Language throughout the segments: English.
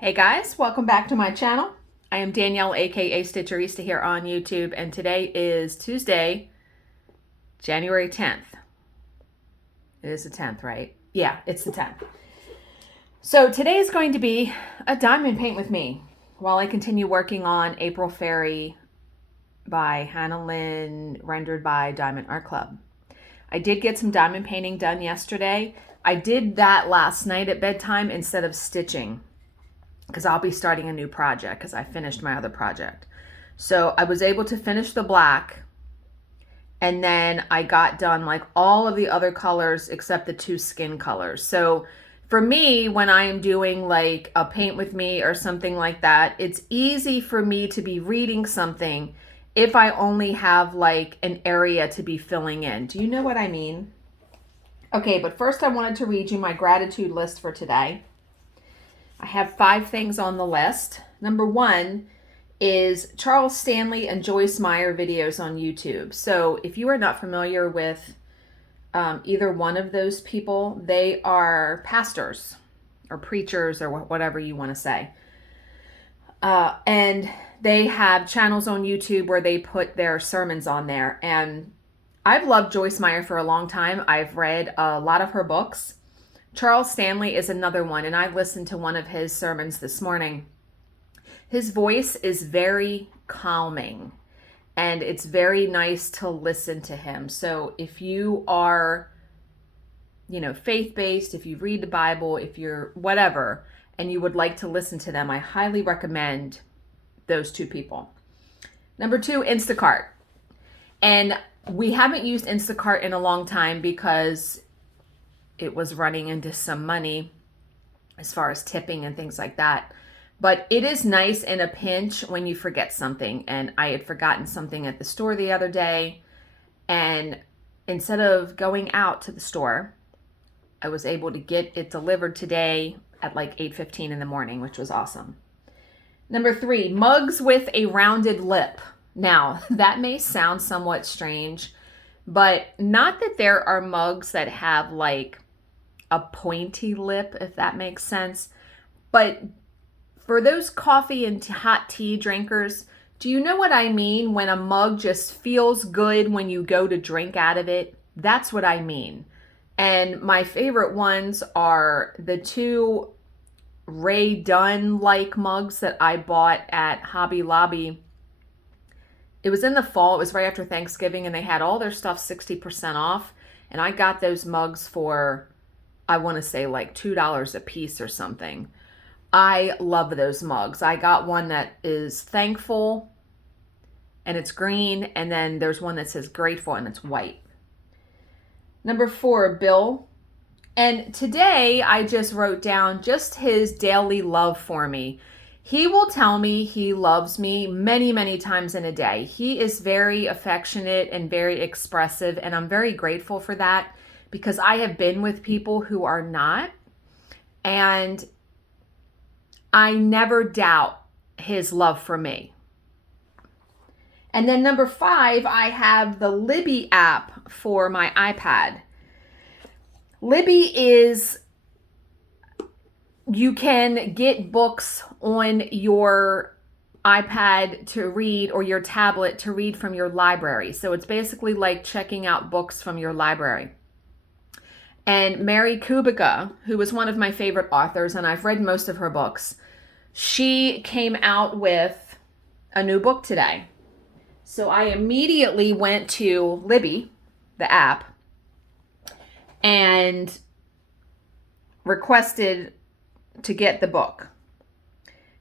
Hey guys, welcome back to my channel. I am Danielle, aka Stitcherista here on YouTube, and today is Tuesday, January 10th. It is the 10th, right? Yeah, it's the 10th. So today is going to be a diamond paint with me while I continue working on April Fairy by Hannah Lynn, rendered by Diamond Art Club. I did get some diamond painting done yesterday. I did that last night at bedtime instead of stitching, because I'll be starting a new project because I finished my other project. So I was able to finish the black, and then I got done like all of the other colors except the two skin colors. So for me, when I am doing like a paint with me or something like that, it's easy for me to be reading something if I only have like an area to be filling in. Do you know what I mean? Okay, but first I wanted to read you my gratitude list for today. I have 5 things on the list. Number 1 is Charles Stanley and Joyce Meyer videos on YouTube. So if you are not familiar with either one of those people, they are pastors or preachers or whatever you want to say. And they have channels on YouTube where they put their sermons on there. And I've loved Joyce Meyer for a long time. I've read a lot of her books. Charles Stanley is another one, and I listened to one of his sermons this morning. His voice is very calming, and it's very nice to listen to him. So if you are, faith-based, if you read the Bible, if you're whatever, and you would like to listen to them, I highly recommend those 2 people. Number 2, Instacart. And we haven't used Instacart in a long time because it was running into some money as far as tipping and things like that. But it is nice in a pinch when you forget something. And I had forgotten something at the store the other day. And instead of going out to the store, I was able to get it delivered today at like 8:15 in the morning, which was awesome. Number 3, mugs with a rounded lip. Now, that may sound somewhat strange, but not that there are mugs that have like a pointy lip, if that makes sense. But for those coffee and hot tea drinkers, do you know what I mean when a mug just feels good when you go to drink out of it? That's what I mean. And my favorite ones are the 2 Ray Dunn-like mugs that I bought at Hobby Lobby. It was in the fall. It was right after Thanksgiving, and they had all their stuff 60% off. And I got those mugs for, I want to say like $2 a piece or something. I love those mugs. I got one that is thankful and it's green, and then there's one that says grateful and it's white. Number 4, Bill. And today I just wrote down just his daily love for me. He will tell me he loves me many, many times in a day. He is very affectionate and very expressive, and I'm very grateful for that, because I have been with people who are not, and I never doubt his love for me. And then number 5, I have the Libby app for my iPad. Libby is, you can get books on your iPad to read or your tablet to read from your library. So it's basically like checking out books from your library. And Mary Kubica, who is one of my favorite authors, and I've read most of her books, she came out with a new book today. So I immediately went to Libby, the app, and requested to get the book,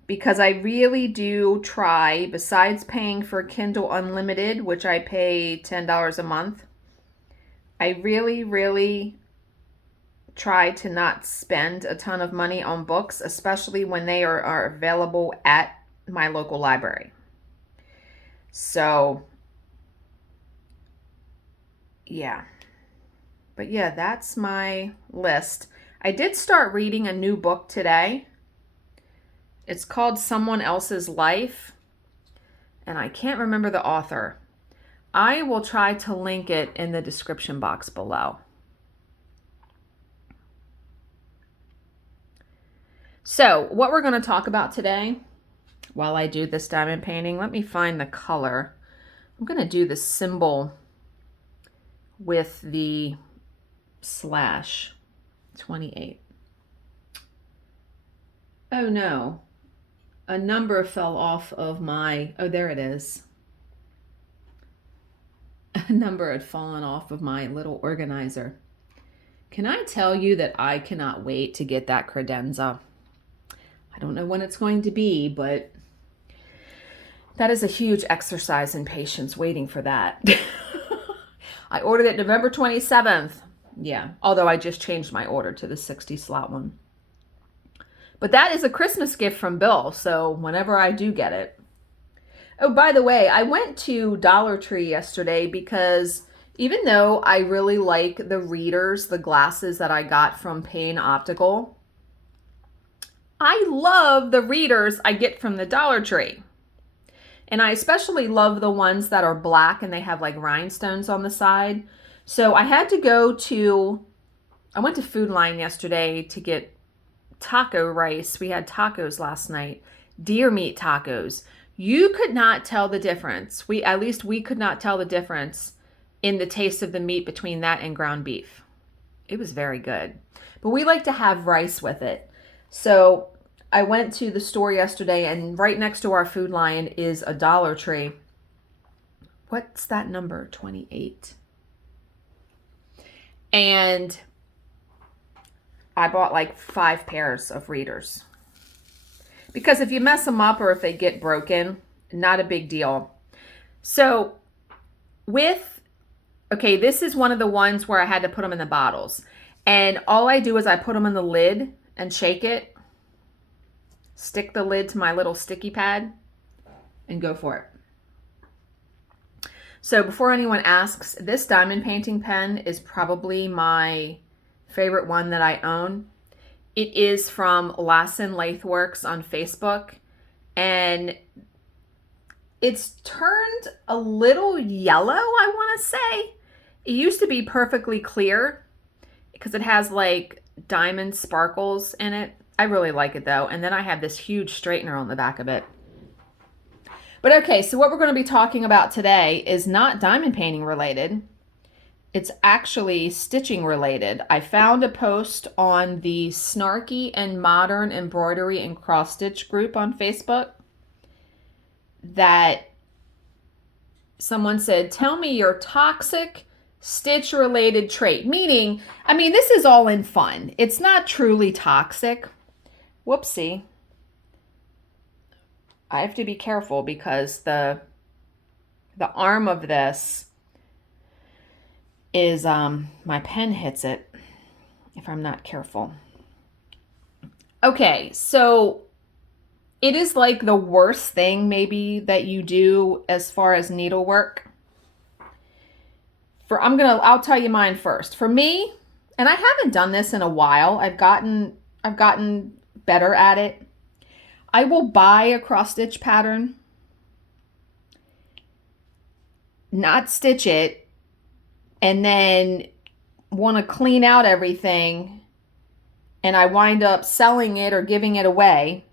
because I really do try, besides paying for Kindle Unlimited, which I pay $10 a month, I really try to not spend a ton of money on books, especially when they are available at my local library. So, yeah. But yeah, that's my list. I did start reading a new book today. It's called Someone Else's Life, and I can't remember the author. I will try to link it in the description box below. So what we're going to talk about today, while I do this diamond painting, let me find the color. I'm going to do the symbol with the slash 28. Oh no, a number fell off of my, oh there it is. A number had fallen off of my little organizer. Can I tell you that I cannot wait to get that credenza? I don't know when it's going to be, but that is a huge exercise in patience waiting for that. I ordered it November 27th. Yeah, although I just changed my order to the 60 slot one. But that is a Christmas gift from Bill, so whenever I do get it. Oh, by the way, I went to Dollar Tree yesterday because even though I really like the readers, the glasses that I got from Payne Optical, I love the readers I get from the Dollar Tree. And I especially love the ones that are black and they have like rhinestones on the side. So I went to Food Line yesterday to get taco rice. We had tacos last night, deer meat tacos. You could not tell the difference. At least we could not tell the difference in the taste of the meat between that and ground beef. It was very good. But we like to have rice with it. So I went to the store yesterday and right next to our Food Line is a Dollar Tree. What's that number? 28. And I bought like 5 pairs of readers. Because if you mess them up or if they get broken, not a big deal. So this is one of the ones where I had to put them in the bottles. And all I do is I put them in the lid and shake it. Stick the lid to my little sticky pad and go for it. So before anyone asks, this diamond painting pen is probably my favorite one that I own. It is from Lassen Lathworks on Facebook, and it's turned a little yellow, I want to say. It used to be perfectly clear because it has like diamond sparkles in it. I really like it though. And then I have this huge straightener on the back of it. But okay, so what we're going to be talking about today is not diamond painting related. It's actually stitching related. I found a post on the Snarky and Modern Embroidery and Cross Stitch group on Facebook that someone said, tell me your toxic stitch related trait. Meaning, this is all in fun. It's not truly toxic. Whoopsie. I have to be careful because the arm of this is my pen hits it if I'm not careful. Okay, so it is like the worst thing maybe that you do as far as needlework. I'll tell you mine first. For me, and I haven't done this in a while. I've gotten better at it. I will buy a cross stitch pattern, not stitch it, and then want to clean out everything, and I wind up selling it or giving it away.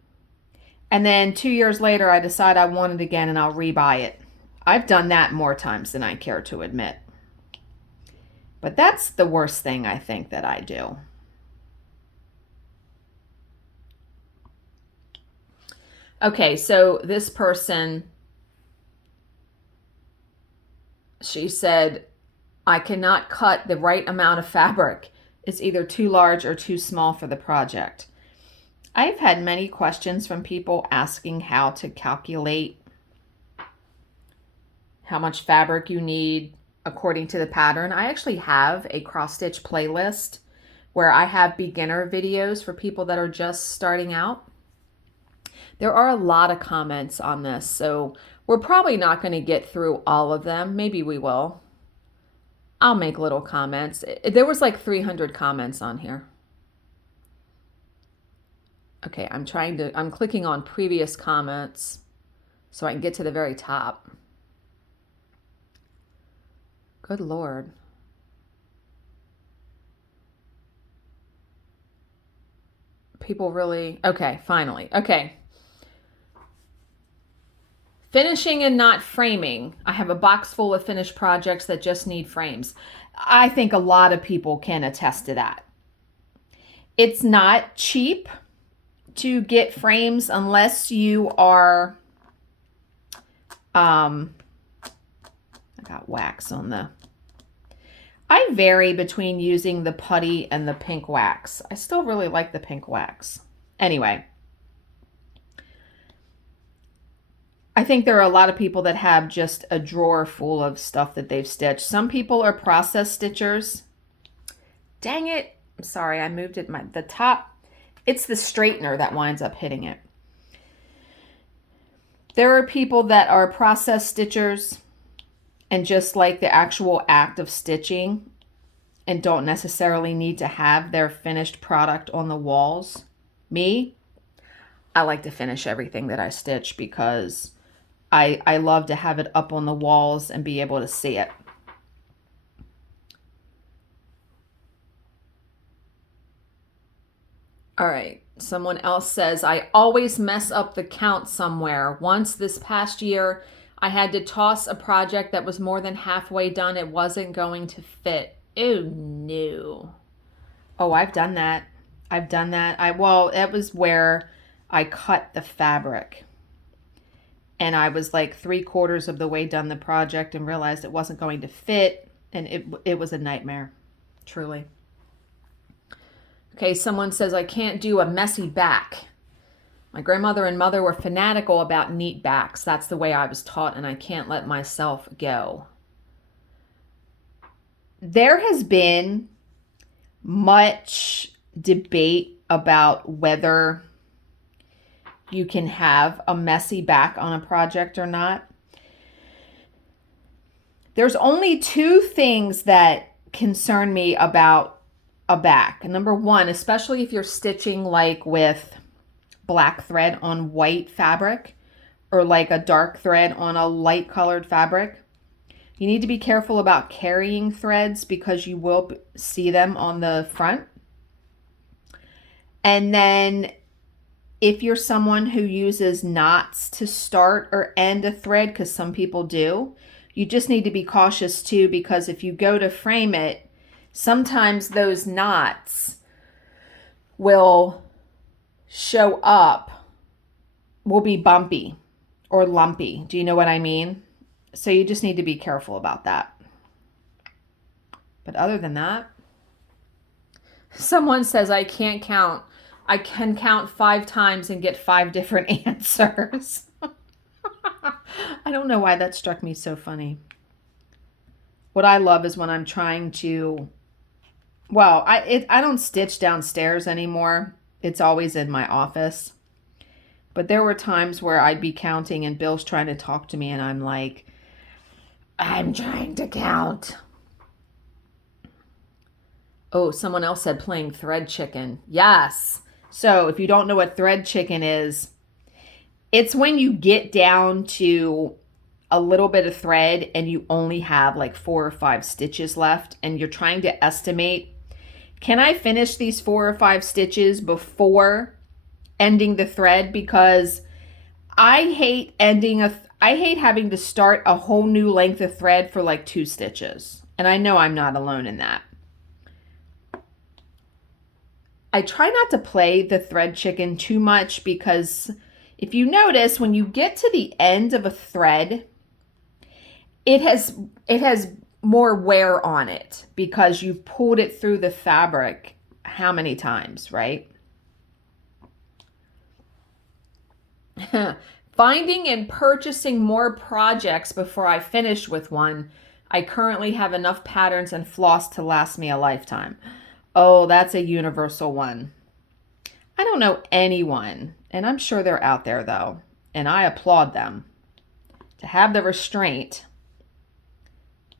And then 2 years later, I decide I want it again and I'll rebuy it. I've done that more times than I care to admit. But that's the worst thing I think that I do. Okay, so this person, she said, I cannot cut the right amount of fabric. It's either too large or too small for the project. I've had many questions from people asking how to calculate how much fabric you need according to the pattern. I actually have a cross stitch playlist where I have beginner videos for people that are just starting out. There are a lot of comments on this, so we're probably not going to get through all of them. Maybe we will. I'll make little comments. There was like 300 comments on here. Okay, I'm clicking on previous comments so I can get to the very top. Good Lord. people really, okay, finally. Okay. Finishing and not framing. I have a box full of finished projects that just need frames. I think a lot of people can attest to that. It's not cheap to get frames unless you are, I got wax on the, I vary between using the putty and the pink wax. I still really like the pink wax. Anyway, I think there are a lot of people that have just a drawer full of stuff that they've stitched. Some people are process stitchers. Dang it. I'm sorry, I moved it. The top, it's the straightener that winds up hitting it. There are people that are process stitchers and just like the actual act of stitching and don't necessarily need to have their finished product on the walls. Me, I like to finish everything that I stitch because I love to have it up on the walls and be able to see it. All right, someone else says, I always mess up the count somewhere. Once this past year, I had to toss a project that was more than halfway done. It wasn't going to fit. Oh, no. Oh, I've done that. I've done that. Well, it was where I cut the fabric. And I was like 3/4 of the way done the project and realized it wasn't going to fit. And it was a nightmare, truly. Okay, someone says, I can't do a messy back. My grandmother and mother were fanatical about neat backs. That's the way I was taught, and I can't let myself go. There has been much debate about whether you can have a messy back on a project or not. There's only two things that concern me about a back. Number one, especially if you're stitching like with black thread on white fabric or like a dark thread on a light colored fabric, you need to be careful about carrying threads because you will see them on the front. And then if you're someone who uses knots to start or end a thread, because some people do, you just need to be cautious too, because if you go to frame it, sometimes those knots will show up, will be bumpy or lumpy. Do you know what I mean? So you just need to be careful about that. But other than that, someone says I can't count. I can count 5 times and get 5 different answers. I don't know why that struck me so funny. What I love is when I'm trying to, well, I don't stitch downstairs anymore. It's always in my office. But there were times where I'd be counting and Bill's trying to talk to me and I'm like, I'm trying to count. Oh, someone else said playing thread chicken. Yes. So if you don't know what thread chicken is, it's when you get down to a little bit of thread and you only have like 4 or 5 stitches left and you're trying to estimate, can I finish these 4 or 5 stitches before ending the thread? Because I hate I hate having to start a whole new length of thread for like 2 stitches. And I know I'm not alone in that. I try not to play the thread chicken too much because if you notice, when you get to the end of a thread, it has more wear on it because you've pulled it through the fabric how many times, right? Finding and purchasing more projects before I finish with one. I currently have enough patterns and floss to last me a lifetime. Oh, that's a universal one. I don't know anyone, and I'm sure they're out there though, and I applaud them, to have the restraint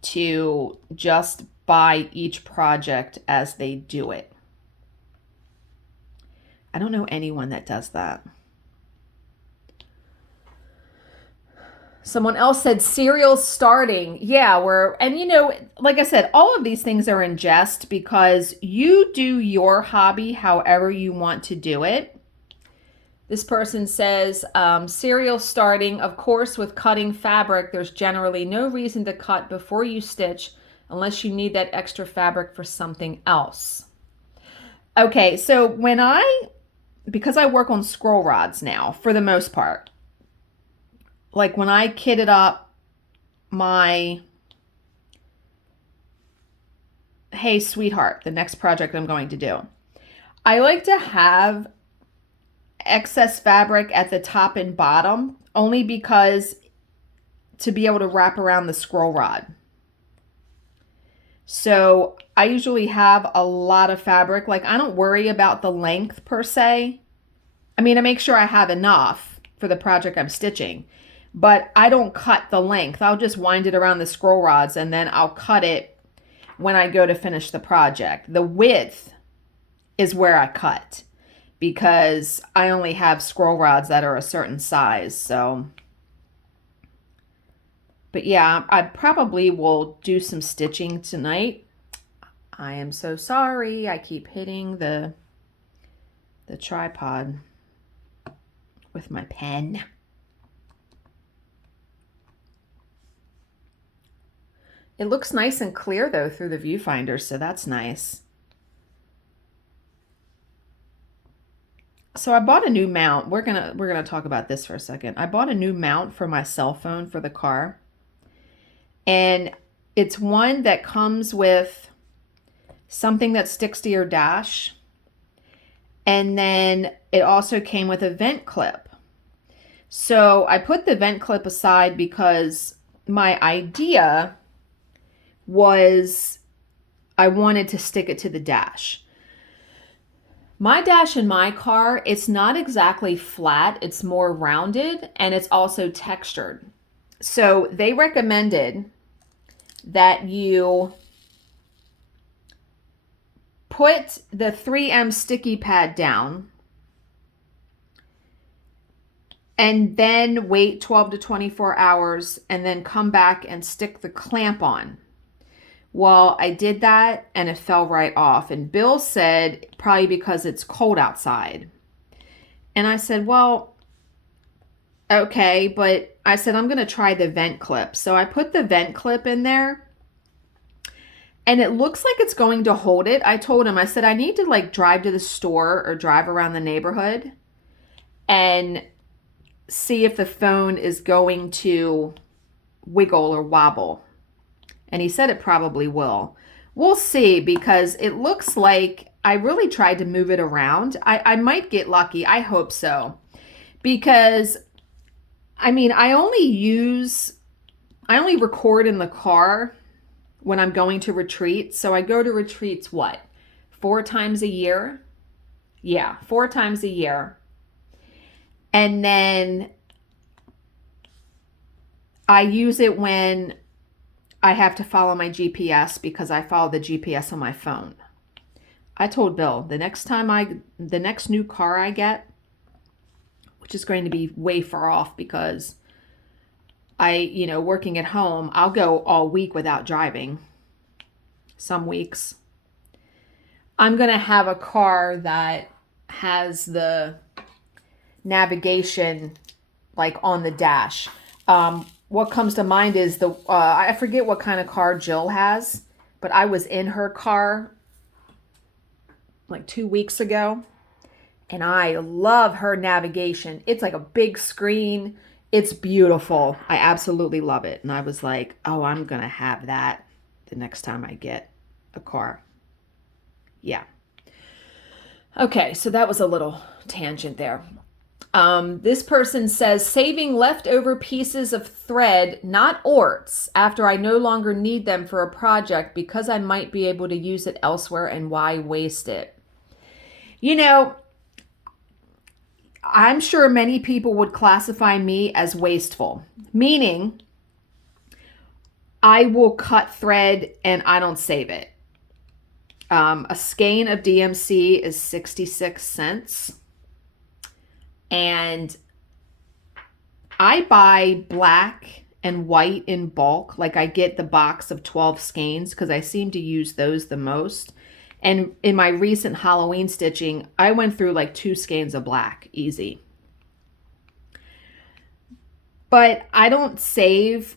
to just buy each project as they do it. I don't know anyone that does that. Someone else said cereal starting. Yeah, and like I said, all of these things are in jest because you do your hobby however you want to do it. This person says, cereal starting, of course, with cutting fabric, there's generally no reason to cut before you stitch unless you need that extra fabric for something else. Okay, so because I work on scroll rods now, for the most part, like when I kitted up my Hey Sweetheart, the next project I'm going to do, I like to have excess fabric at the top and bottom only because to be able to wrap around the scroll rod. So I usually have a lot of fabric. Like I don't worry about the length per se. I mean, I make sure I have enough for the project I'm stitching, but I don't cut the length. I'll just wind it around the scroll rods and then I'll cut it when I go to finish the project. The width is where I cut because I only have scroll rods that are a certain size. So, but yeah, I probably will do some stitching tonight. I am so sorry. I keep hitting the tripod with my pen. It looks nice and clear though through the viewfinder, so that's nice. So I bought a new mount. We're gonna talk about this for a second. I bought a new mount for my cell phone for the car. And it's one that comes with something that sticks to your dash. And then it also came with a vent clip. So I put the vent clip aside because my idea was I wanted to stick it to the dash. My dash in my car, it's not exactly flat, it's more rounded and it's also textured. So they recommended that you put the 3M sticky pad down and then wait 12 to 24 hours and then come back and stick the clamp on. Well, I did that and it fell right off. And Bill said probably because it's cold outside. And I said, well, okay, but I said, I'm going to try the vent clip. So I put the vent clip in there and it looks like it's going to hold it. I told him, I said, I need to like drive to the store or drive around the neighborhood and see if the phone is going to wiggle or wobble. And he said it probably will. We'll see because it looks like I really tried to move it around. I might get lucky. I hope so. Because, I mean, I only record in the car when I'm going to retreats. So I go to retreats, 4 times a year? Yeah, 4 times a year. And then I use it when I have to follow my GPS because I follow the GPS on my phone. I told Bill the next new car I get, which is going to be way far off because working at home, I'll go all week without driving. Some weeks. I'm going to have a car that has the navigation like on the dash. What comes to mind is I forget what kind of car Jill has, but I was in her car like 2 weeks ago and I love her navigation. It's like a big screen. It's beautiful. I absolutely love it. And I was like, oh, I'm going to have that the next time I get a car. Yeah. Okay, so that was a little tangent there. This person says, saving leftover pieces of thread, not orts, after I no longer need them for a project because I might be able to use it elsewhere, and why waste it? I'm sure many people would classify me as wasteful, meaning I will cut thread and I don't save it. A skein of DMC is 66 cents. And I buy black and white in bulk. Like I get the box of 12 skeins because I seem to use those the most. And in my recent Halloween stitching, I went through like 2 skeins of black, easy. But I don't save,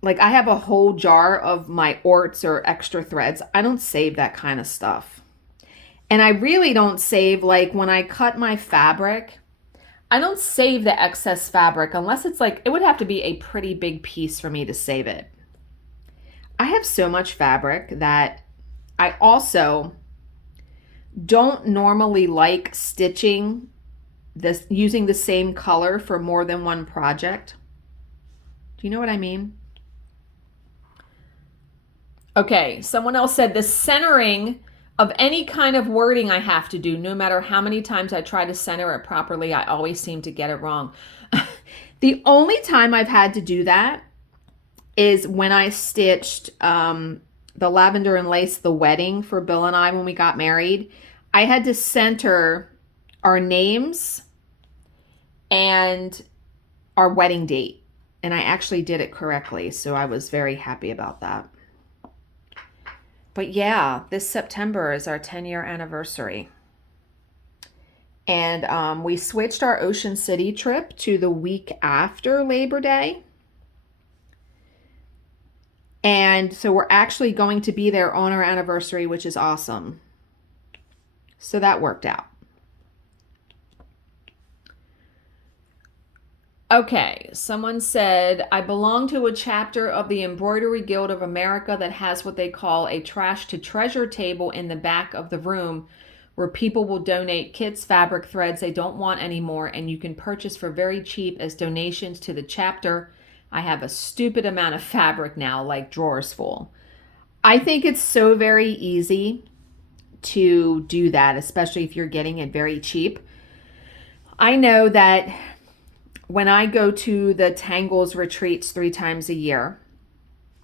like I have a whole jar of my orts or extra threads. I don't save that kind of stuff. And I really don't save, like when I cut my fabric, I don't save the excess fabric unless it's like, it would have to be a pretty big piece for me to save it. I have so much fabric that I also don't normally like stitching this using the same color for more than one project. Do you know what I mean? Okay, someone else said the centering of any kind of wording I have to do, no matter how many times I try to center it properly, I always seem to get it wrong. The only time I've had to do that is when I stitched the lavender and lace, the wedding for Bill and I when we got married. I had to center our names and our wedding date. And I actually did it correctly, so I was very happy about that. But yeah, this September is our 10-year anniversary. And we switched our Ocean City trip to the week after Labor Day. And so we're actually going to be there on our anniversary, which is awesome. So that worked out. Okay, someone said, I belong to a chapter of the Embroidery Guild of America that has what they call a trash to treasure table in the back of the room where people will donate kits, fabric, threads they don't want anymore, and you can purchase for very cheap as donations to the chapter. I have a stupid amount of fabric now, like drawers full. I think it's so very easy to do that, especially if you're getting it very cheap. I know that when I go to the Tangles retreats 3 times a year,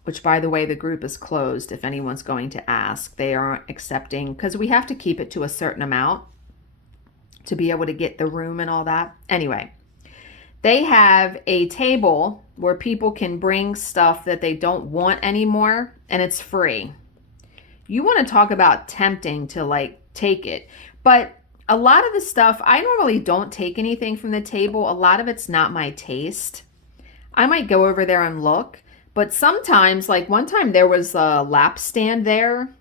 which by the way, the group is closed if anyone's going to ask, they aren't accepting because we have to keep it to a certain amount to be able to get the room and all that. Anyway, they have a table where people can bring stuff that they don't want anymore and it's free. You want to talk about tempting to like take it, but a lot of the stuff, I normally don't take anything from the table. A lot of it's not my taste. I might go over there and look, but sometimes, like one time there was a lap stand there.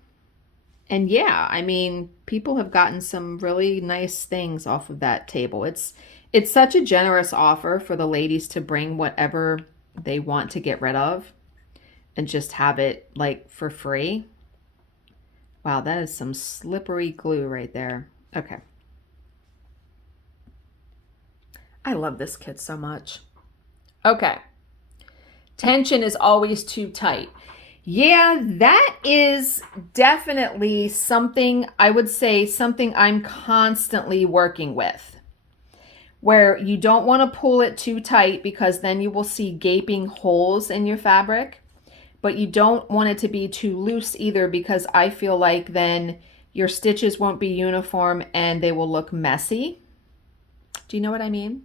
And yeah, I mean, people have gotten some really nice things off of that table. It's such a generous offer for the ladies to bring whatever they want to get rid of and just have it like for free. Wow, that is some slippery glue right there. Okay. I love this kit so much. Okay. Tension is always too tight. Yeah, that is definitely something, I would say something I'm constantly working with. Where you don't want to pull it too tight because then you will see gaping holes in your fabric. But you don't want it to be too loose either because I feel like then your stitches won't be uniform and they will look messy. Do you know what I mean?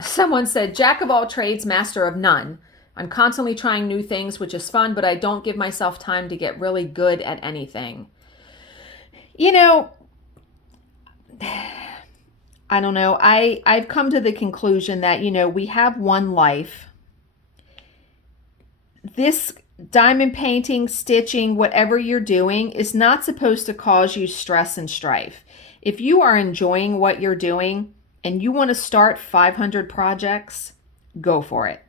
Someone said, Jack of all trades, master of none. I'm constantly trying new things, which is fun, but I don't give myself time to get really good at anything. You know, I don't know. I've come to the conclusion that, you know, we have one life. This diamond painting, stitching, whatever you're doing is not supposed to cause you stress and strife. If you are enjoying what you're doing and you want to start 500 projects, go for it.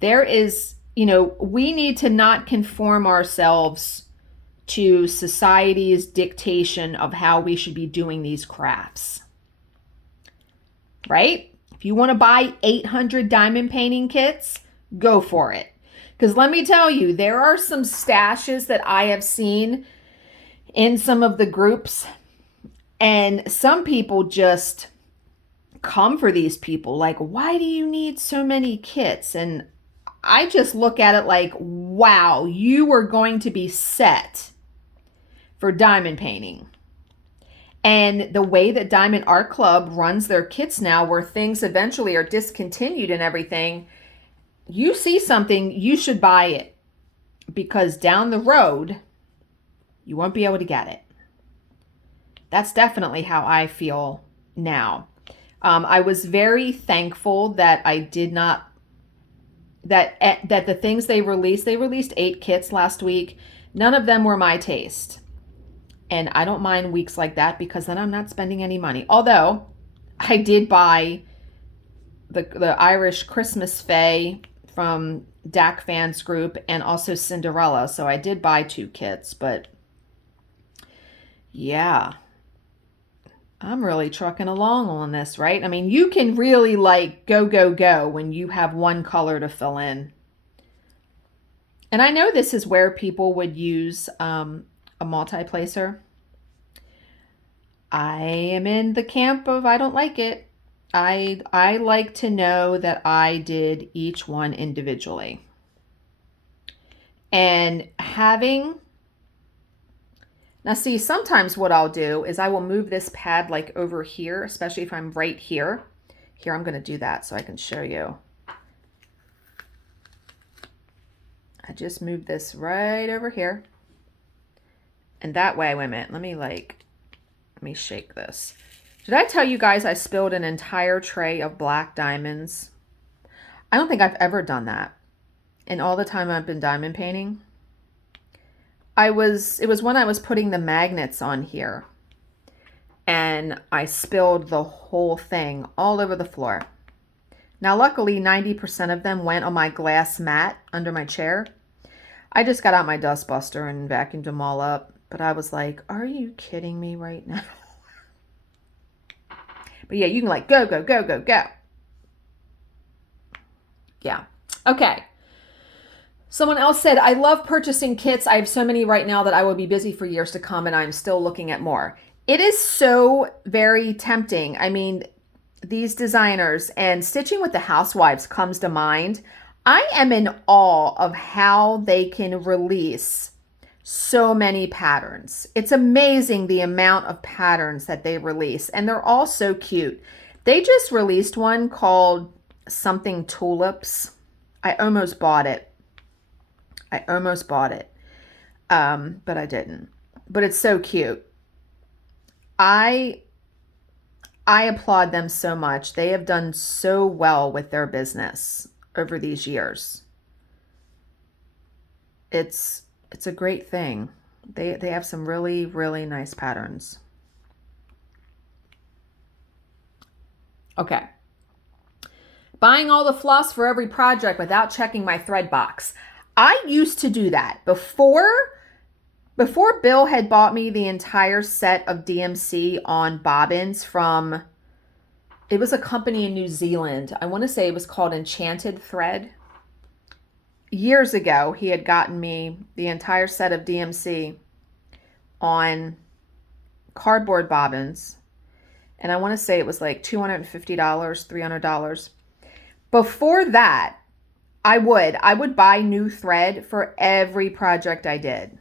There is, you know, we need to not conform ourselves to society's dictation of how we should be doing these crafts. Right? If you want to buy 800 diamond painting kits, go for it. Because let me tell you, there are some stashes that I have seen in some of the groups, and some people just come for these people. Like, why do you need so many kits? And I just look at it like, wow, you are going to be set for diamond painting. And the way that Diamond Art Club runs their kits now, where things eventually are discontinued and everything, you see something, you should buy it, because down the road, you won't be able to get it. That's definitely how I feel now. I was very thankful that I did not, that the things they released 8 kits last week. None of them were my taste. And I don't mind weeks like that, because then I'm not spending any money. Although I did buy the Irish Christmas Fae from DAC Fans Group, and also Cinderella. So I did buy 2 kits, but yeah, I'm really trucking along on this, right? I mean, you can really like go when you have one color to fill in. And I know this is where people would use a multi-placer. I am in the camp of I don't like it. I like to know that I did each one individually. And now see, sometimes what I'll do is I will move this pad like over here, especially if I'm right here. Here, I'm going to do that so I can show you. I just moved this right over here. And that way, wait a minute, let me shake this. Did I tell you guys I spilled an entire tray of black diamonds? I don't think I've ever done that in all the time I've been diamond painting. It was when I was putting the magnets on here, and I spilled the whole thing all over the floor. Now, luckily, 90% of them went on my glass mat under my chair. I just got out my dust buster and vacuumed them all up, but I was like, are you kidding me right now? But yeah, you can like go. Yeah. Okay. Someone else said, I love purchasing kits. I have so many right now that I will be busy for years to come, and I'm still looking at more. It is so very tempting. I mean, these designers, and Stitching with the Housewives comes to mind. I am in awe of how they can release so many patterns. It's amazing the amount of patterns that they release, and they're all so cute. They just released one called something Tulips. I almost bought it. But I didn't. But it's so cute. I applaud them so much. They have done so well with their business over these years. It's a great thing. They have some really, really nice patterns. Okay. Buying all the floss for every project without checking my thread box. I used to do that before Bill had bought me the entire set of DMC on bobbins from, it was a company in New Zealand. I want to say it was called Enchanted Thread. Years ago, he had gotten me the entire set of DMC on cardboard bobbins. And I want to say it was like $250, $300. Before that, I would buy new thread for every project I did.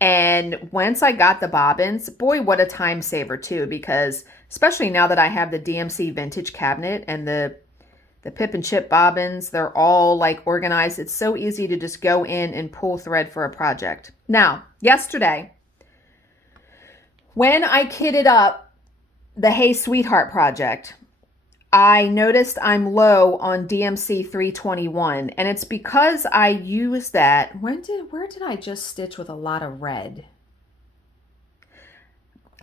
And once I got the bobbins, boy, what a time saver too, because especially now that I have the DMC vintage cabinet and the pip and chip bobbins, they're all like organized. It's so easy to just go in and pull thread for a project. Now, yesterday, when I kitted up the Hey Sweetheart project, I noticed I'm low on DMC 321, and it's because I used that. Where did I just stitch with a lot of red?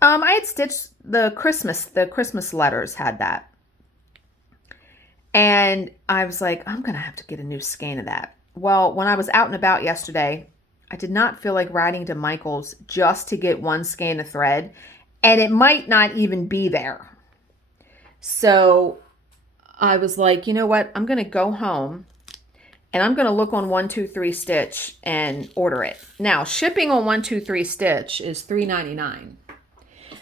I had stitched the Christmas letters had that. And I was like, I'm going to have to get a new skein of that. Well, when I was out and about yesterday, I did not feel like riding to Michael's just to get one skein of thread, and it might not even be there. So I was like, you know what? I'm going to go home and I'm going to look on 123 Stitch and order it. Now, shipping on 123 Stitch is $3.99.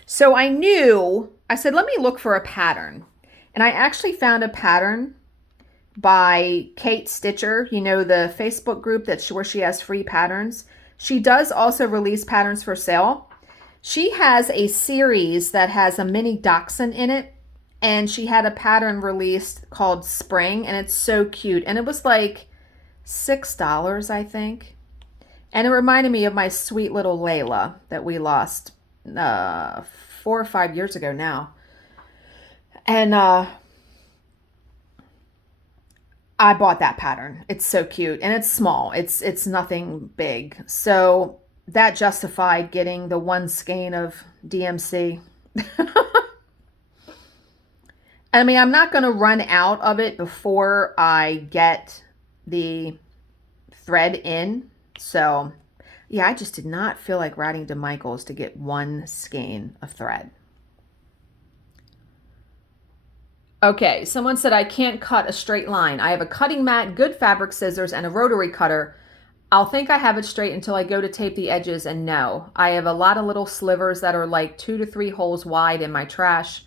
So I said, let me look for a pattern. And I actually found a pattern by Kate Stitcher, you know, the Facebook group where she has free patterns. She does also release patterns for sale. She has a series that has a mini dachshund in it, and she had a pattern released called Spring, and it's so cute. And it was like $6, I think. And it reminded me of my sweet little Layla that we lost 4 or 5 years ago now. And I bought that pattern. It's so cute, and it's small. It's nothing big. So that justified getting the one skein of DMC. I mean, I'm not going to run out of it before I get the thread in. So yeah, I just did not feel like riding to Michael's to get one skein of thread. Okay, someone said I can't cut a straight line. I have a cutting mat, good fabric scissors, and a rotary cutter. I'll think I have it straight until I go to tape the edges, and no. I have a lot of little slivers that are like 2 to 3 holes wide in my trash.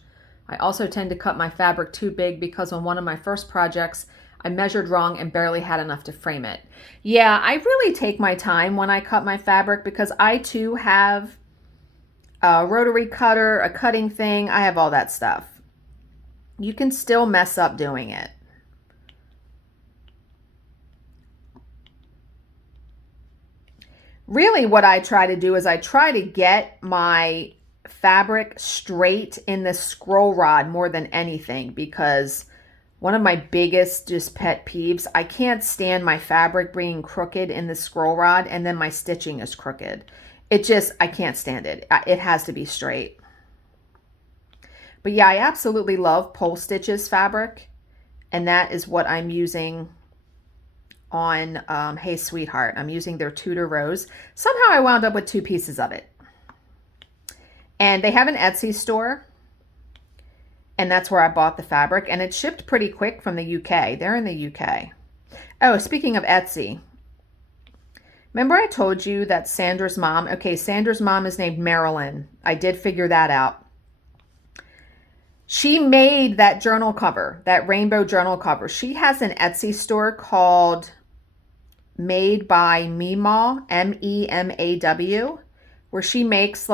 I also tend to cut my fabric too big because on one of my first projects, I measured wrong and barely had enough to frame it. Yeah, I really take my time when I cut my fabric because I too have a rotary cutter, a cutting thing. I have all that stuff. You can still mess up doing it. Really what I try to do is I try to get my fabric straight in the scroll rod more than anything, because one of my biggest just pet peeves, I can't stand my fabric being crooked in the scroll rod and then my stitching is crooked. I can't stand it. It has to be straight. But yeah, I absolutely love Pole Stitches fabric, and that is what I'm using on Hey Sweetheart. I'm using their Tudor Rose. Somehow I wound up with 2 pieces of it. And they have an Etsy store, and that's where I bought the fabric, and it shipped pretty quick from the UK. They're in the UK. Oh, speaking of Etsy, remember I told you that Sandra's mom, okay, Sandra's mom is named Marilyn. I did figure that out. She made that journal cover, that rainbow journal cover. She has an Etsy store called Made by Memaw, M-E-M-A-W, where she makes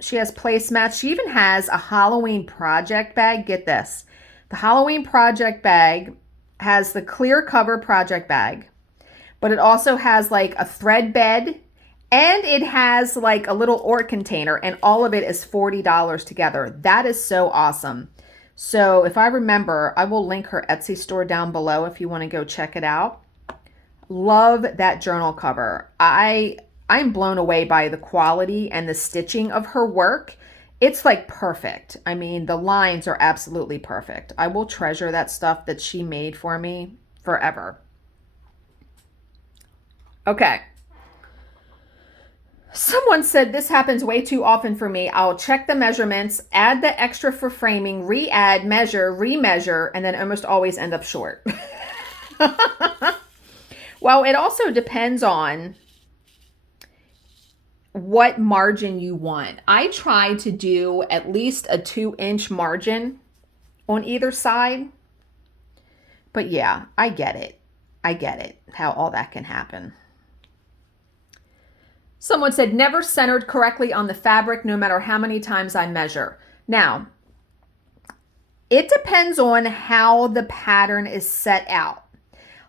she has placemats. She even has a Halloween project bag. Get this. The Halloween project bag has the clear cover project bag, but it also has like a thread bed, and it has like a little Ort container, and all of it is $40 together. That is so awesome. So if I remember, I will link her Etsy store down below if you want to go check it out. Love that journal cover. I'm blown away by the quality and the stitching of her work. It's like perfect. I mean, the lines are absolutely perfect. I will treasure that stuff that she made for me forever. Okay. Someone said this happens way too often for me. I'll check the measurements, add the extra for framing, re-add, measure, remeasure, and then almost always end up short. Well, it also depends on what margin you want. I try to do at least a 2-inch margin on either side. But yeah, I get it. I get it, how all that can happen. Someone said, never centered correctly on the fabric, no matter how many times I measure. Now, it depends on how the pattern is set out.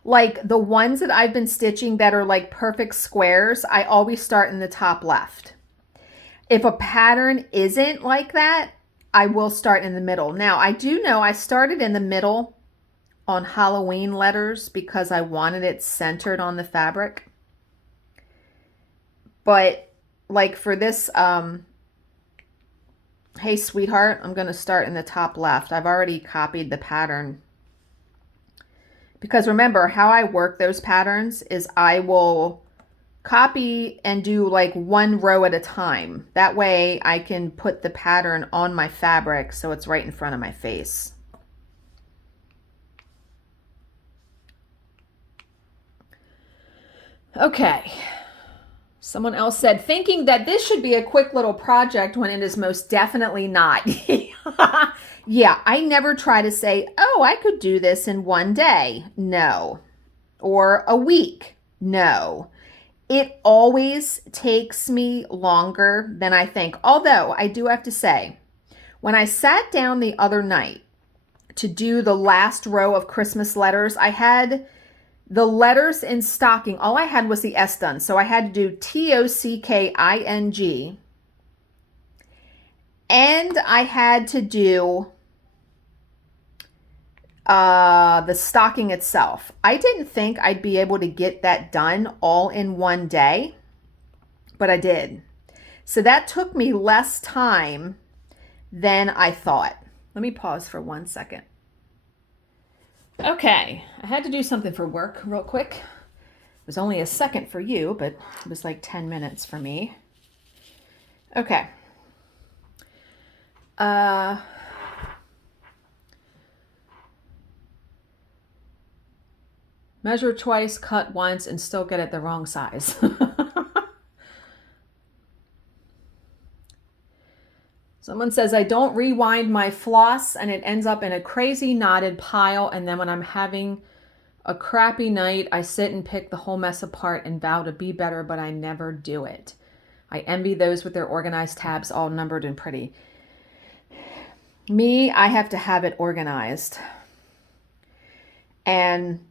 Like the ones that I've been stitching that are like perfect squares, I always start in the top left. If a pattern isn't like that, I will start in the middle. Now, I do know I started in the middle on Halloween letters because I wanted it centered on the fabric. But like for this, Hey Sweetheart, I'm going to start in the top left. I've already copied the pattern. Because remember, how I work those patterns is I will copy and do like 1 row at a time. That way I can put the pattern on my fabric so it's right in front of my face. Okay. Someone else said, thinking that this should be a quick little project when it is most definitely not. Yeah, I never try to say, oh, I could do this in 1 day. No. Or a week. No. It always takes me longer than I think. Although I do have to say, when I sat down the other night to do the last row of Christmas letters, I had the letters in stocking. All I had was the S done. So I had to do TOCKING. And I had to do the stocking itself. I didn't think I'd be able to get that done all in one day, but I did. So that took me less time than I thought. Let me pause for 1 second. Okay, I had to do something for work real quick. It was only a second for you, but it was like 10 minutes for me. Okay. Measure twice, cut once, and still get it the wrong size. Someone says, I don't rewind my floss and it ends up in a crazy knotted pile. And then when I'm having a crappy night, I sit and pick the whole mess apart and vow to be better, but I never do it. I envy those with their organized tabs all numbered and pretty. Me, I have to have it organized. And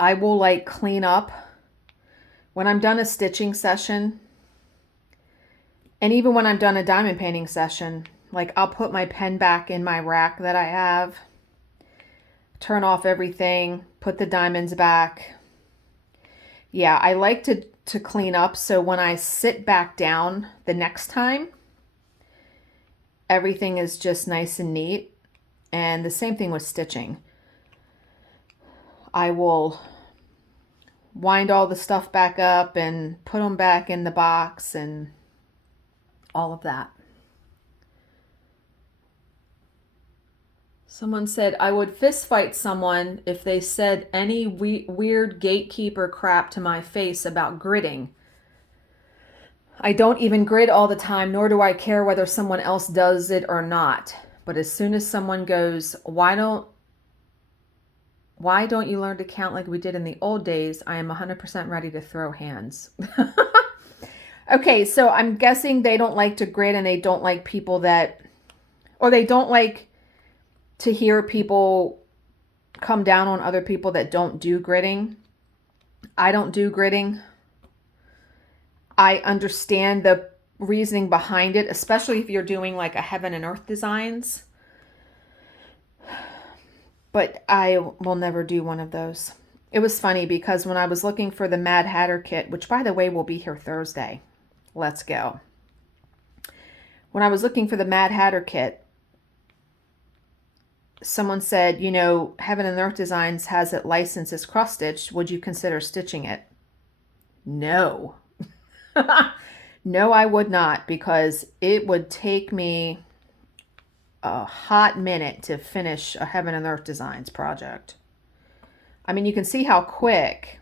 I will like clean up when I'm done a stitching session. And even when I'm done a diamond painting session, like I'll put my pen back in my rack that I have, turn off everything, put the diamonds back. Yeah, I like to clean up so when I sit back down the next time, everything is just nice and neat. And the same thing with stitching. I will wind all the stuff back up and put them back in the box and all of that. Someone said, I would fist fight someone if they said any weird gatekeeper crap to my face about gridding. I don't even grid all the time, nor do I care whether someone else does it or not. But as soon as someone goes, why don't you learn to count like we did in the old days? I am 100% ready to throw hands. Okay, so I'm guessing they don't like to grid and they don't like people that, or they don't like to hear people come down on other people that don't do gridding. I don't do gridding. I understand the reasoning behind it, especially if you're doing like a heaven and earth designs. But I will never do one of those. It was funny because when I was looking for the Mad Hatter kit, which by the way will be here Thursday. Let's go. When I was looking for the Mad Hatter kit, someone said, you know, Heaven and Earth Designs has it licensed as cross stitched. Would you consider stitching it? No. No, I would not, because it would take me a hot minute to finish a Heaven and Earth Designs project. I mean, you can see how quick.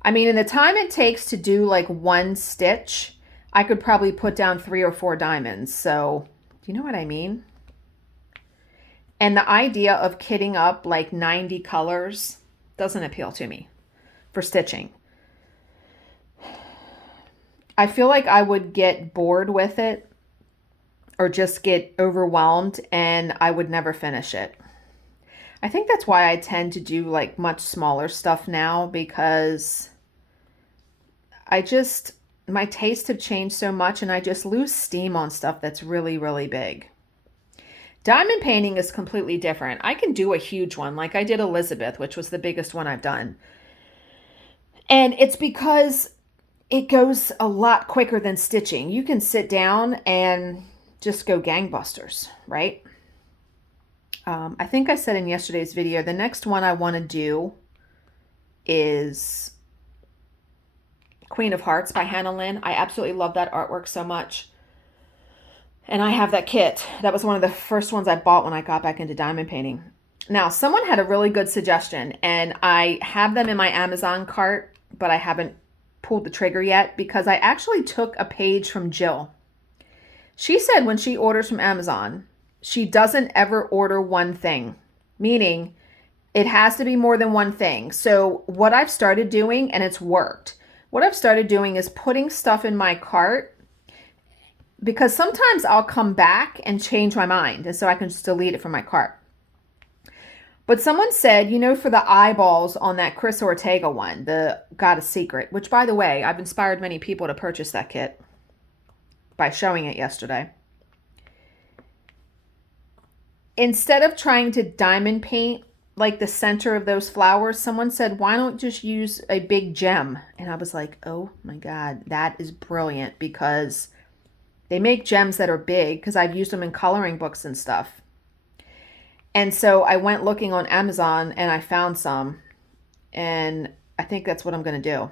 I mean, in the time it takes to do like one stitch, I could probably put down 3 or 4 diamonds. So, do you know what I mean? And the idea of kitting up like 90 colors doesn't appeal to me for stitching. I feel like I would get bored with it or just get overwhelmed and I would never finish it. I think that's why I tend to do like much smaller stuff now, because my tastes have changed so much and I just lose steam on stuff that's really, really big. Diamond painting is completely different. I can do a huge one, like I did Elizabeth, which was the biggest one I've done. And it's because it goes a lot quicker than stitching. You can sit down and just go gangbusters, right? I think I said in yesterday's video, the next one I want to do is Queen of Hearts by Hannah Lynn. I absolutely love that artwork so much. And I have that kit. That was one of the first ones I bought when I got back into diamond painting. Now, someone had a really good suggestion, and I have them in my Amazon cart, but I haven't pulled the trigger yet because I actually took a page from Jill. She said when she orders from Amazon, she doesn't ever order one thing, meaning it has to be more than one thing. So what I've started doing, and it's worked, what I've started doing is putting stuff in my cart, because sometimes I'll come back and change my mind, and so I can just delete it from my cart. But someone said, for the eyeballs on that Chris Ortega one, the Got a Secret, which, by the way, I've inspired many people to purchase that kit by showing it yesterday. Instead of trying to diamond paint like the center of those flowers, someone said, why don't just use a big gem? And I was like, oh my God, that is brilliant, because they make gems that are big, because I've used them in coloring books and stuff. And so I went looking on Amazon and I found some, and I think that's what I'm going to do.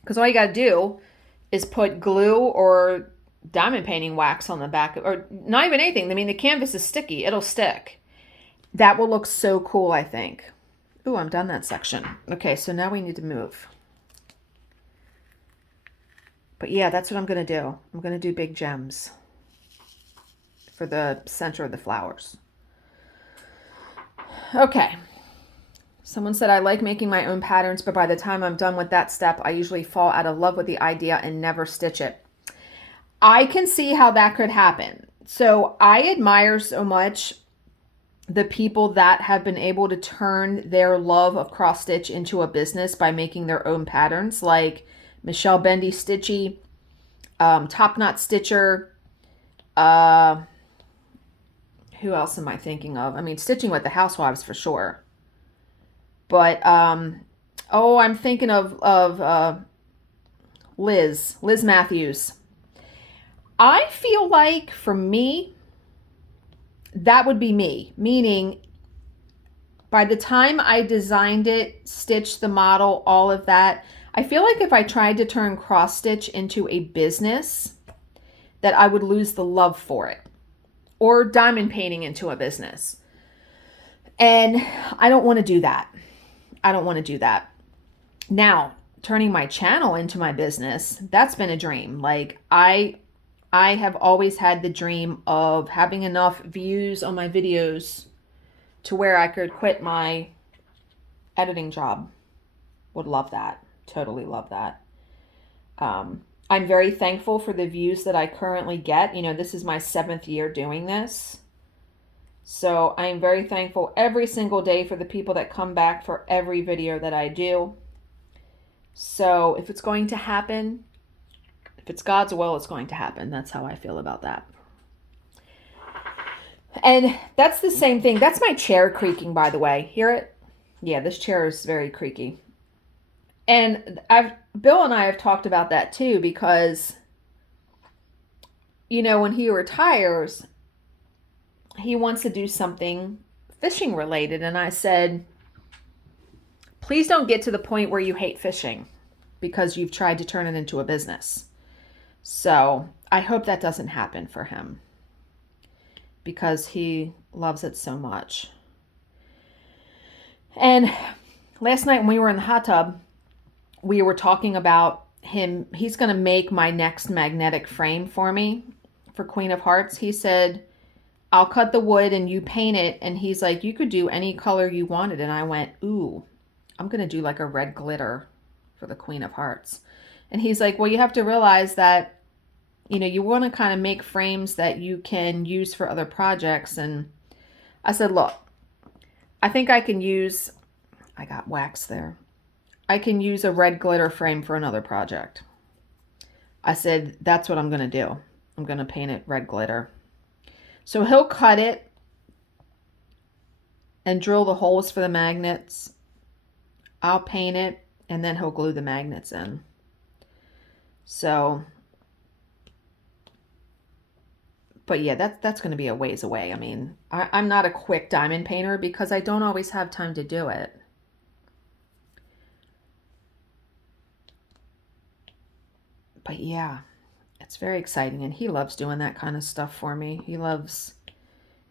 Because all you got to do is put glue or diamond painting wax on the back, or not even anything. I mean, the canvas is sticky. It'll stick. That will look so cool, I think. Ooh, I'm done that section. Okay, so now we need to move. But yeah, that's what I'm going to do. I'm going to do big gems for the center of the flowers. Okay. Someone said, I like making my own patterns, but by the time I'm done with that step, I usually fall out of love with the idea and never stitch it. I can see how that could happen. So I admire so much the people that have been able to turn their love of cross stitch into a business by making their own patterns, like Michelle Bendy Stitchy, Top Knot Stitcher, who else am I thinking of? I mean, Stitching with the Housewives for sure. But, I'm thinking of Liz Matthews. I feel like, for me, that would be me. Meaning, by the time I designed it, stitched the model, all of that, I feel like if I tried to turn cross stitch into a business, that I would lose the love for it. Or diamond painting into a business. And I don't want to do that. I don't want to do that. Now, turning my channel into my business, that's been a dream. Like, I have always had the dream of having enough views on my videos to where I could quit my editing job. Would love that. Totally love that. I'm very thankful for the views that I currently get. This is my 7th year doing this. So I'm very thankful every single day for the people that come back for every video that I do. So if it's going to happen, if it's God's will, it's going to happen. That's how I feel about that. And that's the same thing. That's my chair creaking, by the way. Hear it? Yeah, this chair is very creaky. And Bill and I have talked about that too, because, when he retires, he wants to do something fishing related. And I said, please don't get to the point where you hate fishing because you've tried to turn it into a business. So I hope that doesn't happen for him, because he loves it so much. And last night when we were in the hot tub, we were talking about him. He's going to make my next magnetic frame for me for Queen of Hearts. He said, I'll cut the wood and you paint it. And he's like, you could do any color you wanted. And I went, ooh, I'm going to do like a red glitter for the Queen of Hearts. And he's like, well, you have to realize that, you want to kind of make frames that you can use for other projects. And I said, look, I think I can use, I got wax there. I can use a red glitter frame for another project. I said, that's what I'm going to do. I'm going to paint it red glitter. So he'll cut it and drill the holes for the magnets. I'll paint it, and then he'll glue the magnets in. So, but yeah, that's going to be a ways away. I mean, I'm not a quick diamond painter because I don't always have time to do it. But yeah, it's very exciting, and he loves doing that kind of stuff for me. He loves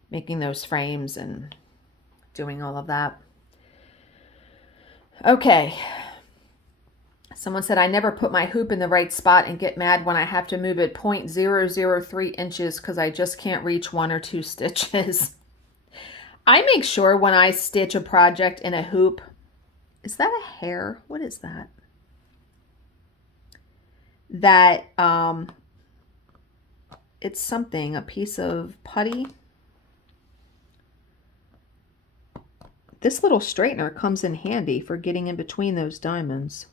making those frames and doing all of that. Okay. Someone said, I never put my hoop in the right spot and get mad when I have to move it 0.003 inches because I just can't reach 1 or 2 stitches. I make sure when I stitch a project in a hoop, is that a hair? What is that? that it's something, a piece of putty. This little straightener comes in handy for getting in between those diamonds.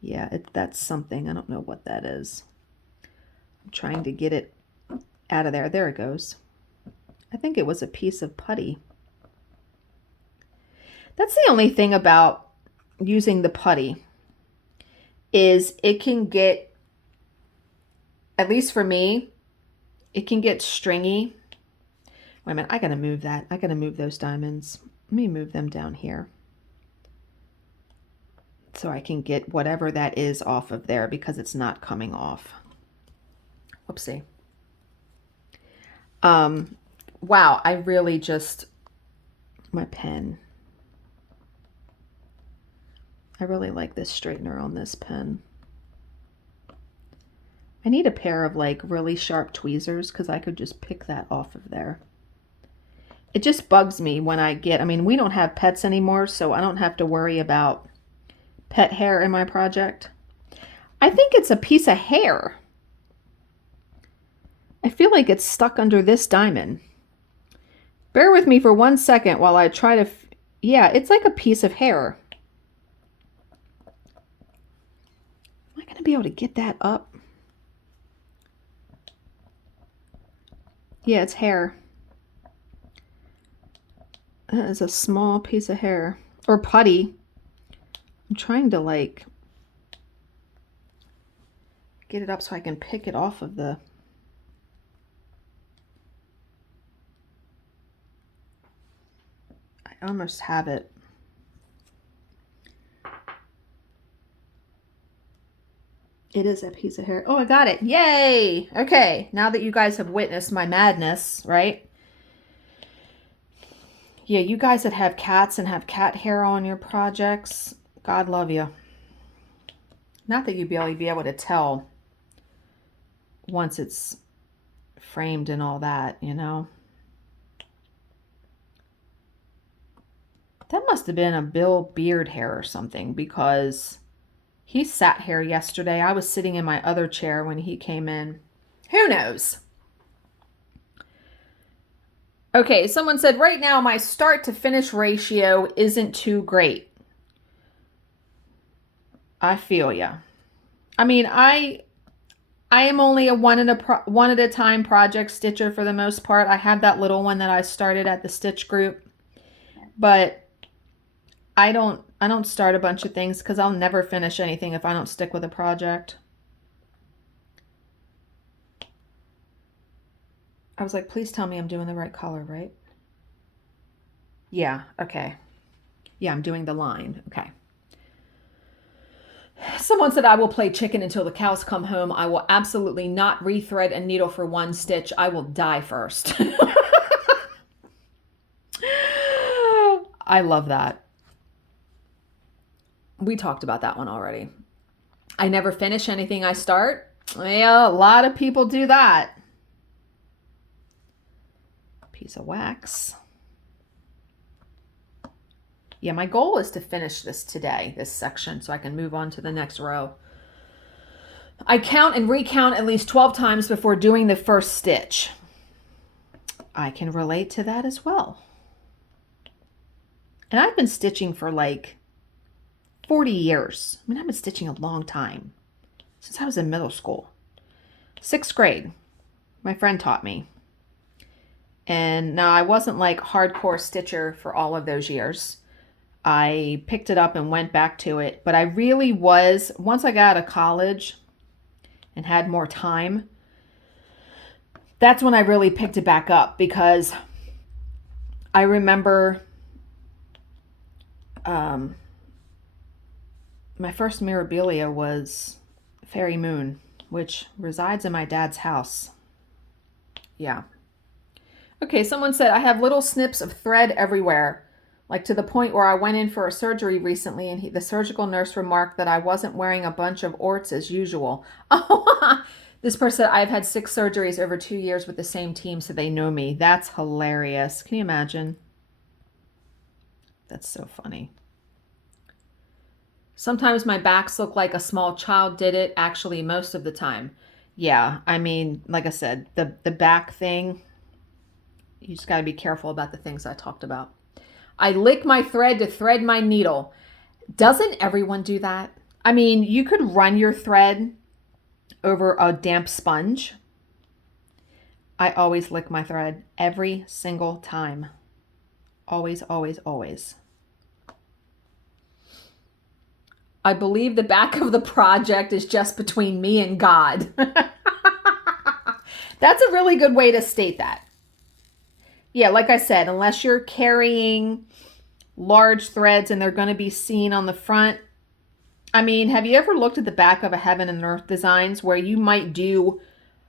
Yeah, that's something. I don't know what that is. I'm trying to get it out of there. There it goes. I think it was a piece of putty. That's the only thing about using the putty, is it can get, at least for me, it can get stringy. Wait a minute, I gotta move that. I gotta move those diamonds. Let me move them down here so I can get whatever that is off of there, because it's not coming off. Whoopsie. Wow, I really just, my pen. I really like this straightener on this pen. I need a pair of like really sharp tweezers, because I could just pick that off of there. It just bugs me when I get, I mean, we don't have pets anymore, so I don't have to worry about pet hair in my project. I think it's a piece of hair. I feel like it's stuck under this diamond. Bear with me for 1 second while I try to, yeah, it's like a piece of hair. Am I going to be able to get that up? Yeah, it's hair. That is a small piece of hair. Or putty. I'm trying to like get it up so I can pick it off of the... I almost have it. It is a piece of hair. Oh, I got it. Yay! Okay, now that you guys have witnessed my madness, right? Yeah, you guys that have cats and have cat hair on your projects, God love you. Not that you'd be able to tell once it's framed and all that, you know. That must have been a Bill Beard hair or something, because he sat here yesterday. I was sitting in my other chair when he came in. Who knows? Okay, someone said, right now my start to finish ratio isn't too great. I feel ya. I mean, I am only a one at a time project stitcher for the most part. I have that little one that I started at the stitch group, but I don't start a bunch of things because I'll never finish anything if I don't stick with a project. I was like, please tell me I'm doing the right color, right? Yeah, okay. Yeah, I'm doing the line. Okay. Someone said, I will play chicken until the cows come home. I will absolutely not rethread a needle for one stitch. I will die first. I love that. We talked about that one already. I never finish anything I start. Yeah, a lot of people do that. Piece of wax. Yeah, my goal is to finish this today, this section, so I can move on to the next row. I count and recount at least 12 times before doing the first stitch. I can relate to that as well. And I've been stitching for like 40 years. I mean, I've been stitching a long time, since I was in middle school. 6th grade, my friend taught me. And now I wasn't like hardcore stitcher for all of those years. I picked it up and went back to it, but I really was, once I got out of college and had more time, that's when I really picked it back up, because I remember my first Mirabilia was Fairy Moon, which resides in my dad's house. Yeah. Okay, someone said, I have little snips of thread everywhere, like to the point where I went in for a surgery recently and the surgical nurse remarked that I wasn't wearing a bunch of orts as usual. Oh, this person said, I've had 6 surgeries over 2 years with the same team, so they know me. That's hilarious. Can you imagine? That's so funny. Sometimes my backs look like a small child did it, actually most of the time. Yeah, I mean, like I said, the back thing, you just got to be careful about the things I talked about. I lick my thread to thread my needle. Doesn't everyone do that? I mean, you could run your thread over a damp sponge. I always lick my thread every single time. Always, always, always. I believe the back of the project is just between me and God. That's a really good way to state that. Yeah, like I said, unless you're carrying large threads and they're going to be seen on the front. I mean, have you ever looked at the back of a Heaven and Earth Designs where you might do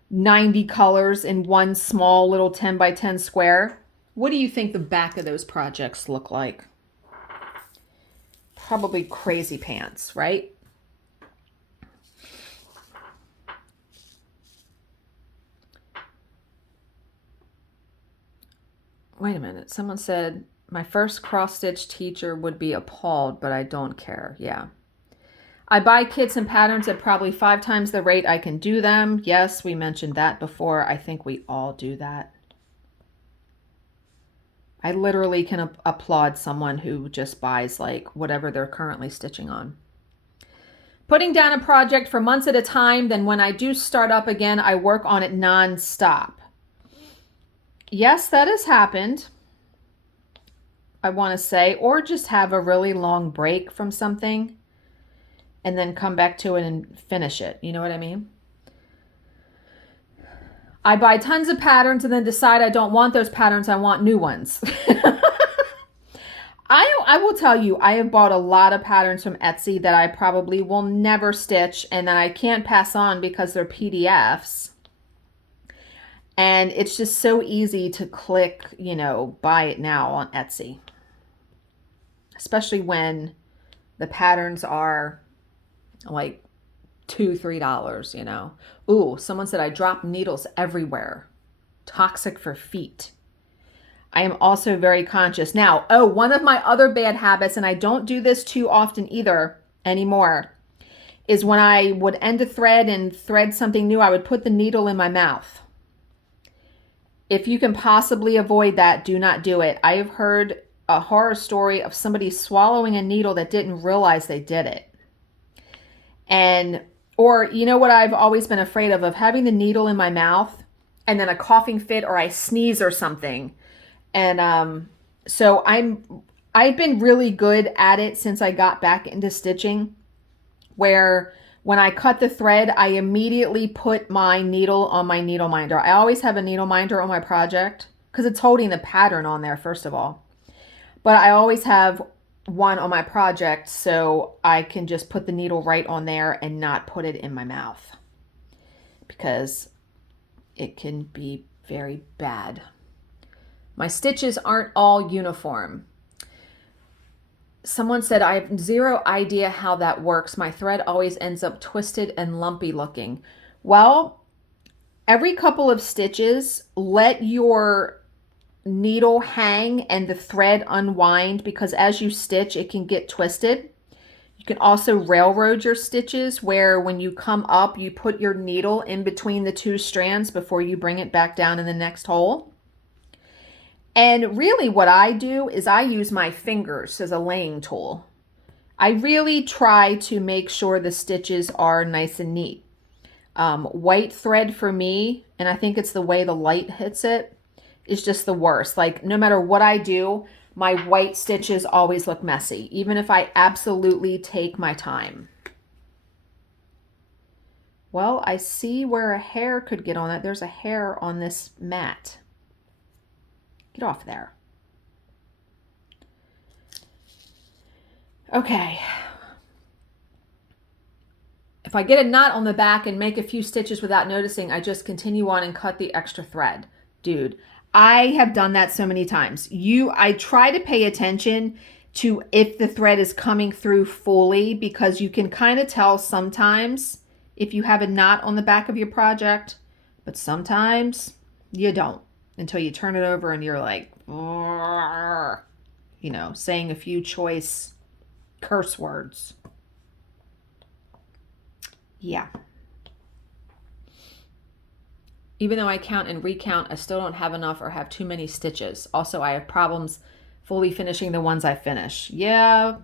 90 colors in one small little 10 by 10 square? What do you think the back of those projects look like? Probably crazy pants, right? Wait a minute. Someone said, my first cross-stitch teacher would be appalled, but I don't care. Yeah. I buy kits and patterns at probably 5 times the rate I can do them. Yes, we mentioned that before. I think we all do that. I literally can applaud someone who just buys like whatever they're currently stitching on. Putting down a project for months at a time, then when I do start up again, I work on it non-stop. Yes, that has happened, I want to say, or just have a really long break from something and then come back to it and finish it. You know what I mean? I buy tons of patterns and then decide I don't want those patterns. I want new ones. I will tell you, I have bought a lot of patterns from Etsy that I probably will never stitch and that I can't pass on because they're PDFs. And it's just so easy to click, you know, buy it now on Etsy. Especially when the patterns are like $2-3, you know. Ooh, someone said I drop needles everywhere. Toxic for feet. I am also very conscious. Now, one of my other bad habits, and I don't do this too often either anymore, is when I would end a thread and thread something new, I would put the needle in my mouth. If you can possibly avoid that, do not do it. I have heard a horror story of somebody swallowing a needle that didn't realize they did it. Or you know what I've always been afraid of having the needle in my mouth and then a coughing fit or I sneeze or something. And so I've been really good at it since I got back into stitching, where when I cut the thread, I immediately put my needle on my needle minder. I always have a needle minder on my project because it's holding the pattern on there, first of all. But I always have one on my project so I can just put the needle right on there and not put it in my mouth because it can be very bad. My stitches aren't all uniform. Someone said, I have zero idea how that works. My thread always ends up twisted and lumpy looking. Well, every couple of stitches, let your needle hang and the thread unwind because as you stitch, it can get twisted. You can also railroad your stitches where when you come up, you put your needle in between the 2 strands before you bring it back down in the next hole. And really what I do is I use my fingers as a laying tool. I really try to make sure the stitches are nice and neat. White thread for me, and I think it's the way the light hits it, is just the worst. Like no matter what I do, my white stitches always look messy, even if I absolutely take my time. Well, I see where a hair could get on it. There's a hair on this mat. Get off there. Okay. If I get a knot on the back and make a few stitches without noticing, I just continue on and cut the extra thread. Dude, I have done that so many times. I try to pay attention to if the thread is coming through fully because you can kind of tell sometimes if you have a knot on the back of your project, but sometimes you don't until you turn it over and you're like, you know, saying a few choice curse words. Yeah. Even though I count and recount, I still don't have enough or have too many stitches. Also, I have problems fully finishing the ones I finish. Yeah,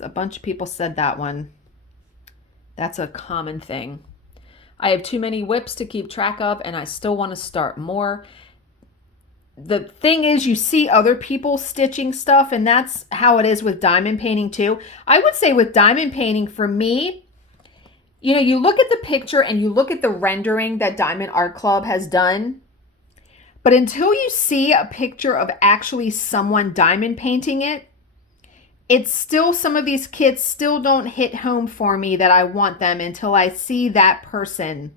a bunch of people said that one. That's a common thing. I have too many whips to keep track of, and I still want to start more. The thing is, you see other people stitching stuff, and that's how it is with diamond painting too. I would say with diamond painting, for me, you know, you look at the picture and you look at the rendering that Diamond Art Club has done, but until you see a picture of actually someone diamond painting it, it's still, some of these kits still don't hit home for me that I want them until I see that person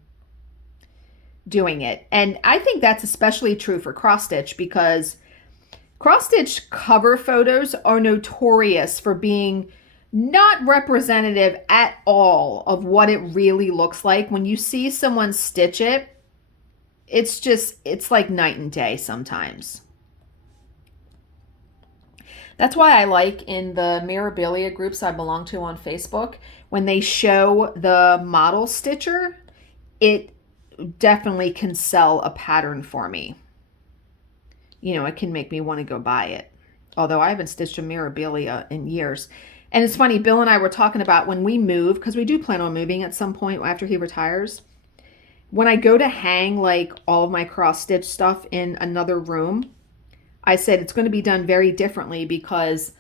doing it. And I think that's especially true for cross stitch, because cross stitch cover photos are notorious for being not representative at all of what it really looks like. When you see someone stitch it, it's like night and day sometimes. That's why I like in the Mirabilia groups I belong to on Facebook, when they show the model stitcher, it definitely can sell a pattern for me. You know, it can make me want to go buy it. Although I haven't stitched a Mirabilia in years. And it's funny, Bill and I were talking about when we move, because we do plan on moving at some point after he retires. When I go to hang like all of my cross stitch stuff in another room, I said it's going to be done very differently, because,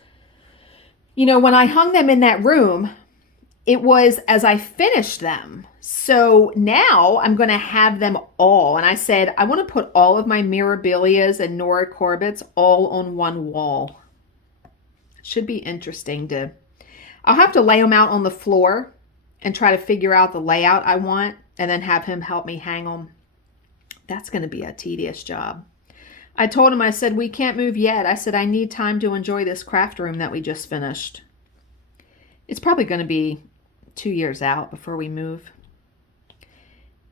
you know, when I hung them in that room, it was as I finished them. So now I'm going to have them all. And I said, I want to put all of my Mirabilias and Nora Corbett's all on one wall. Should be interesting to, I'll have to lay them out on the floor and try to figure out the layout I want, and then have him help me hang them. That's going to be a tedious job. I told him, I said, we can't move yet. I said, I need time to enjoy this craft room that we just finished. It's probably going to be 2 years out before we move.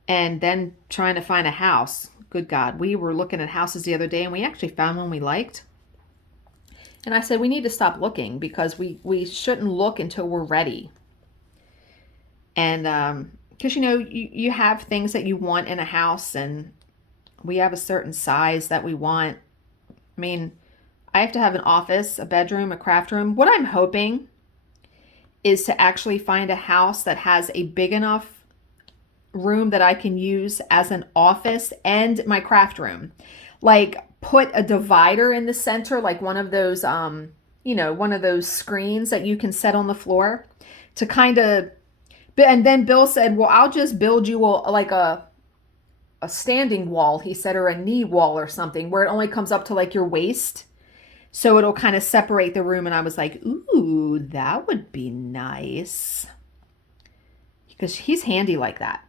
And then trying to find a house. Good God. We were looking at houses the other day, and we actually found one we liked. And I said, we need to stop looking, because we shouldn't look until we're ready. And because, you know, you have things that you want in a house, and we have a certain size that we want. I mean, I have to have an office, a bedroom, a craft room. What I'm hoping is to actually find a house that has a big enough room that I can use as an office and my craft room. Like, put a divider in the center, like one of those, you know, one of those screens that you can set on the floor to kind of, and then Bill said, well, I'll just build you like a standing wall, he said, or a knee wall or something, where it only comes up to like your waist. So it'll kind of separate the room. And I was like, ooh, that would be nice. Because he's handy like that.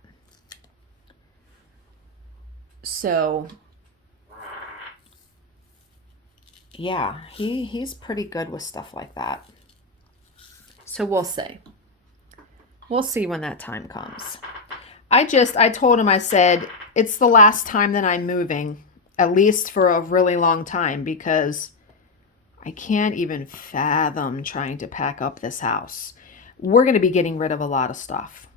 So yeah, he's pretty good with stuff like that. So we'll see. We'll see when that time comes. I told him, I said, it's the last time that I'm moving, at least for a really long time, because I can't even fathom trying to pack up this house. We're going to be getting rid of a lot of stuff.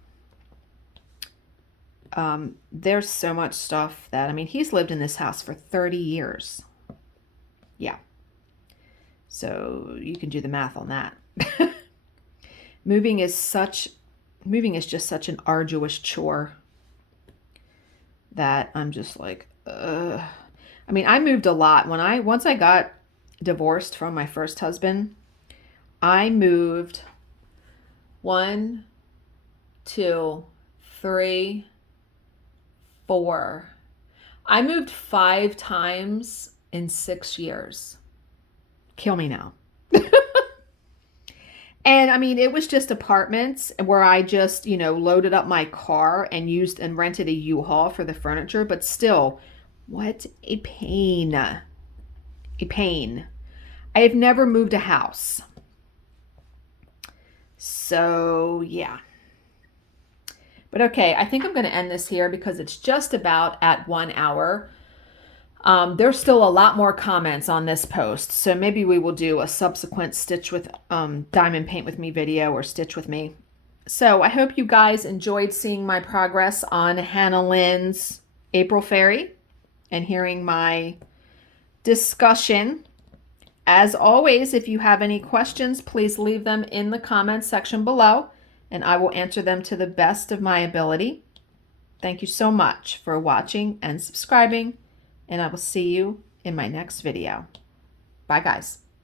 There's so much stuff that, I mean, he's lived in this house for 30 years. Yeah. So you can do the math on that. Moving is just such an arduous chore that I'm just like, ugh. I mean, I moved a lot. Once I got divorced from my first husband, I moved 1, 2, 3, 4. I moved 5 times in 6 years. Kill me now. And I mean, it was just apartments where I just, you know, loaded up my car and used and rented a U-Haul for the furniture. But still, what a pain. A pain. I have never moved a house. So, yeah. But okay, I think I'm going to end this here because it's just about at 1 hour. There's still a lot more comments on this post, so maybe we will do a subsequent Stitch with Diamond Paint with Me video or Stitch with Me. So I hope you guys enjoyed seeing my progress on Hannah Lynn's April Fairy and hearing my discussion. As always, if you have any questions, please leave them in the comments section below, and I will answer them to the best of my ability. Thank you so much for watching and subscribing, and I will see you in my next video. Bye, guys.